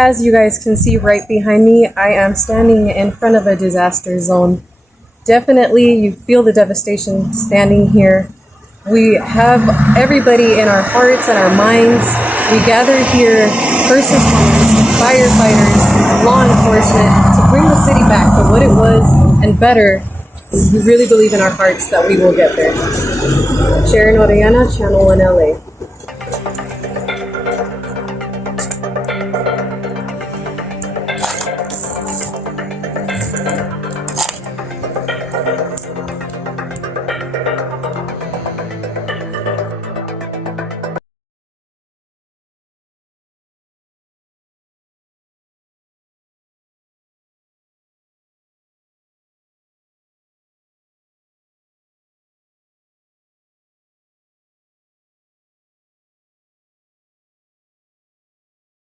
As you guys can see right behind me, I am standing in front of a disaster zone. Definitely, you feel the devastation standing here. We have everybody in our hearts and our minds. We gather here, first responders, firefighters, law enforcement, to bring the city back to what it was and better. We really believe in our hearts that we will get there. Sharon ORELLANA, Channel 1 LA.